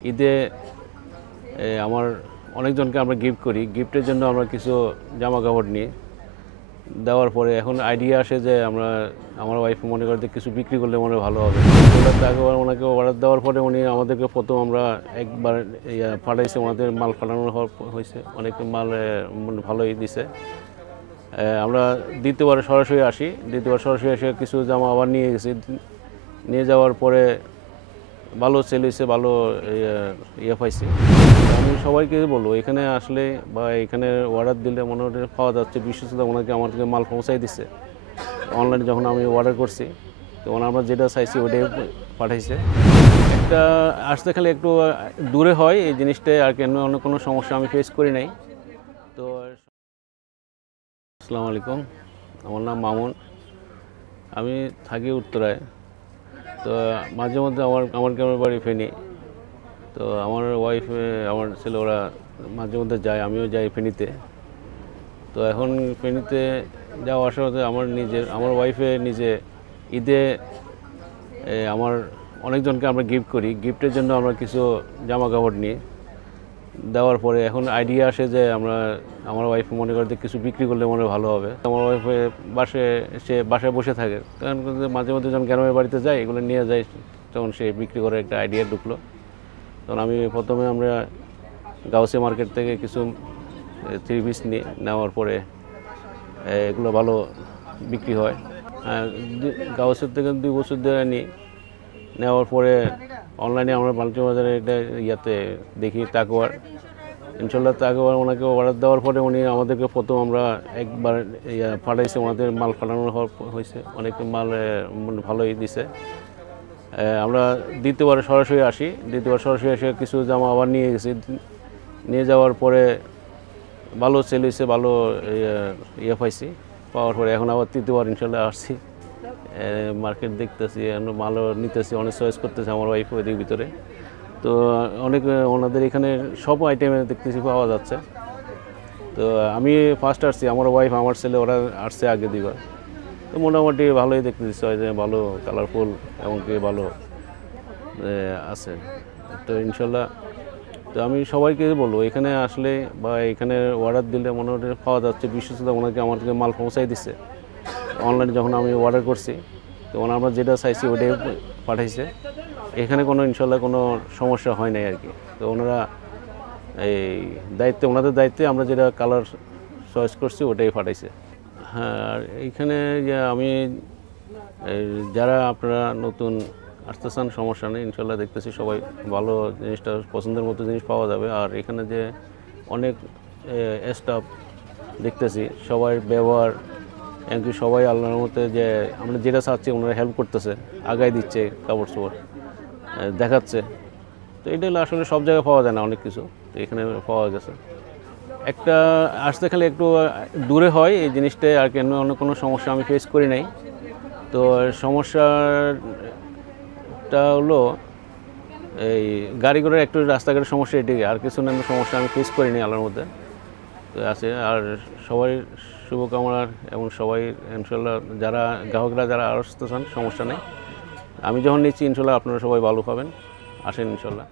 ঈদে আমার অনেকজনকে আমরা গিফট করি। গিফটের জন্য আমরা কিছু জামা কাপড় নিই। দেওয়ার পরে এখন আইডিয়া আসে যে আমার ওয়াইফ মনে করে যে কিছু বিক্রি করলে মনে ভালো হবে। আগে ওনাকে অর্ডার দেওয়ার পরে উনি আমাদেরকে প্রথম আমরা একবার পাঠাইছে, ওনাদের মাল পাঠানো হয়েছে, অনেক মাল ভালোই দিছে। আমরা দ্বিতীয়বার সরাসরি আসি, এসে কিছু জামা আবার নিয়ে গেছি। নিয়ে যাওয়ার পরে ভালো সেল হয়েছে, ভালো পাইছি। আমি সবাইকে বলবো এখানে আসলে বা এখানে অর্ডার দিলে মনে হয় পাওয়া যাচ্ছে, বিশ্বস্ততা ওনাকে আমাদেরকে মাল পৌঁছাই দিচ্ছে। অনলাইনে যখন আমি অর্ডার করছি তো আমরা যেটা চাইছি ওটাই পাঠাইছে। একটা আসতে খালি একটু দূরে হয় এই জিনিসটা, আর কেন অন্য কোনো সমস্যা আমি ফেস করি নাই। তো আসসালামু আলাইকুম, আমার নাম মামুন, আমি থাকি উত্তরায়। তো মাঝে মধ্যে আমার গ্রামের বাড়ি ফেনী। তো আমার ওয়াইফ, আমার ছেলে ওরা মাঝে মধ্যে যায়, আমিও যাই ফেনীতে। তো এখন ফেনীতে যাওয়া আসার মধ্যে আমার ওয়াইফে নিজে ঈদে আমার অনেকজনকে আমরা গিফট করি। গিফটের জন্য আমরা কিছু জামা কাপড় নিই। দেওয়ার পরে এখন আইডিয়া আসে যে আমার ওয়াইফ মনে করে যে কিছু বিক্রি করলে মনে ভালো হবে। আমার ওয়াইফে বাসায় বসে থাকে, তখন মাঝে মধ্যে যখন গ্রামের বাড়িতে যাই এগুলো নিয়ে যাই, তখন সে বিক্রি করে একটা আইডিয়া ঢুকলো। তখন প্রথমে আমরা গাউসিয়া মার্কেট থেকে কিছু 3 পিস নেওয়ার পরে এগুলো ভালো বিক্রি হয়। গাউসিয়ার থেকে 2 বছর ধরে নেওয়ার পরে অনলাইনে আমরা বাণিজ্য বাজারে এটা দেখি তাকওয়ার। ইনশাল্লাহ তাকওয়ার ওনাকে অর্ডার দেওয়ার পরে উনি আমাদেরকে প্রথম আমরা একবার পাঠাইছে, ওনাদের মাল পাঠানো হয়েছে, অনেক মাল ভালোই দিছে। আমরা দ্বিতীয়বার সরাসরি আসি, এসে কিছু জামা আবার নিয়ে গেছি। নিয়ে যাওয়ার পরে ভালো সেল হয়েছে, ভালো পাইছি। পাওয়ার পরে এখন আবার তৃতীয়বার ইনশাল্লাহ আসছি, মার্কেট দেখতেছি, মালও নিতেছি, অনেক চয়েস করতেছে আমার ওয়াইফ ওইদিক ভিতরে। তো অনেক ওনাদের এখানে সব আইটেমে দেখতেছি পাওয়া যাচ্ছে। তো আমি ফার্স্ট আসছি, আমার ওয়াইফ আমার ছেলে ওরা আসছে আগে দিবা। তো মোটামুটি ভালোই দেখতেছি, যে ভালো কালারফুল এমনকি ভালো আছে। তো ইনশাল্লাহ তো আমি সবাইকে বলবো এখানে আসলে বা এখানে অর্ডার দিলে মনে হয় পাওয়া যাচ্ছে, বিশ্বস্ততা ওনাকে আমাদেরকে মাল পৌঁছাই দিচ্ছে। অনলাইনে যখন আমি অর্ডার করছি তো আমরা যেটা চাইছি ওটাই পাঠাইছে। এখানে ইনশাল্লাহ কোনো সমস্যা হয় নাই আর কি। তো ওনারা ওনাদের দায়িত্বে আমরা যেটা কালার চয়েস করছি ওটাই পাঠাইছে। হ্যাঁ, আর এইখানে যে আমি যারা আপনারা নতুন আসতে চান সমস্যা নেই, ইনশাল্লাহ দেখতেছি সবাই ভালো জিনিসটা পছন্দের মতো জিনিস পাওয়া যাবে। আর এখানে যে অনেক স্টাফ দেখতেছি, সবাই ব্যবহার এমনকি সবাই আল্লাহর মতে যে আমরা যেটা চাচ্ছি ওনারা হেল্প করতেছে, আগায় দিচ্ছে, কাপড় চোপড় দেখাচ্ছে। তো এটা আসলে সব জায়গায় পাওয়া যায় না, অনেক কিছু তো এখানে পাওয়া গেছে। একটা আসতে খালি একটু দূরে হয় এই জিনিসটা, আর কেন অন্য কোনো সমস্যা আমি ফেস করি নাই। তো সমস্যাটা হলো এই গাড়ি ঘোড়ার একটু রাস্তাঘাটের সমস্যা, এটিকে আর কিছু অন্য সমস্যা আমি ফেস করিনি আল্লাহর মধ্যে। তো আছে আর সবাই শুভকামনা, এবং সবাই ইনশাল্লাহ যারা গ্রাহকরা যারা আসতে চান সমস্যা নেই, আমি যখন নিচ্ছি ইনশাল্লাহ আপনারা সবাই ভালো পাবেন, আসেন ইনশাল্লাহ।